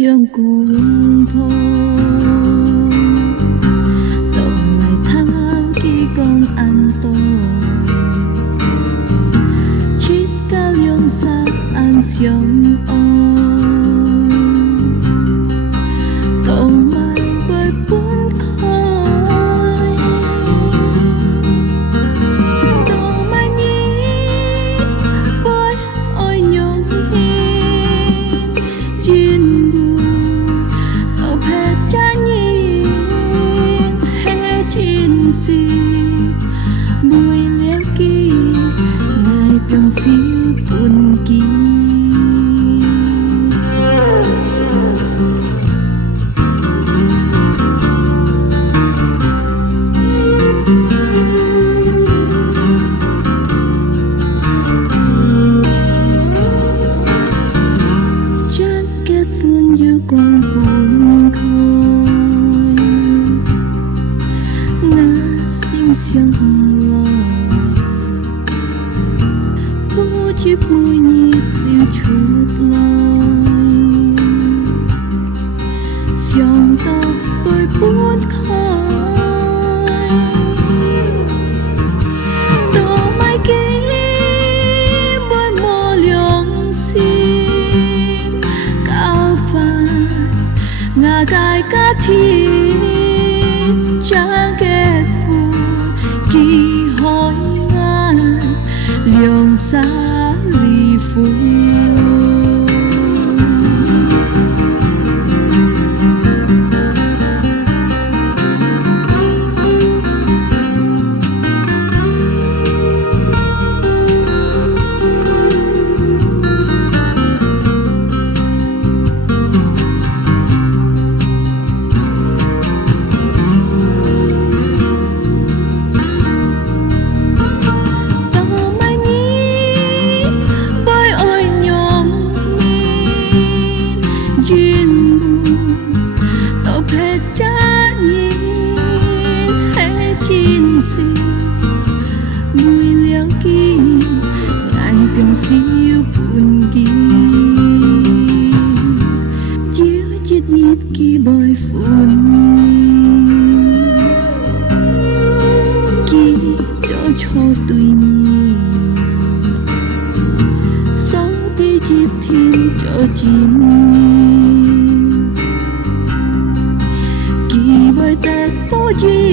liang cùng phong đầu ngày tháng khi con ăn to chít ca liang sa ăn xiong siêu buồn kỳ chắc kết phương như con buồn khơi ngã xinh xiang chiếc môi nhịp yêu chút lời dòng tóc đôi buồn khơi tổ mai kia bởi mò liang xin cao phàn ngà gai cá thịt cha ghét phù kỳ hỏi ngàn liang xa ly phu mùi liang kỳ ngài 병 siêu buồn kỳ chiếu chiết nhịp kỳ bồi phun kỳ cho tôi nhìn sống tí chiết thiên cho chín kỳ bồi tết bố chi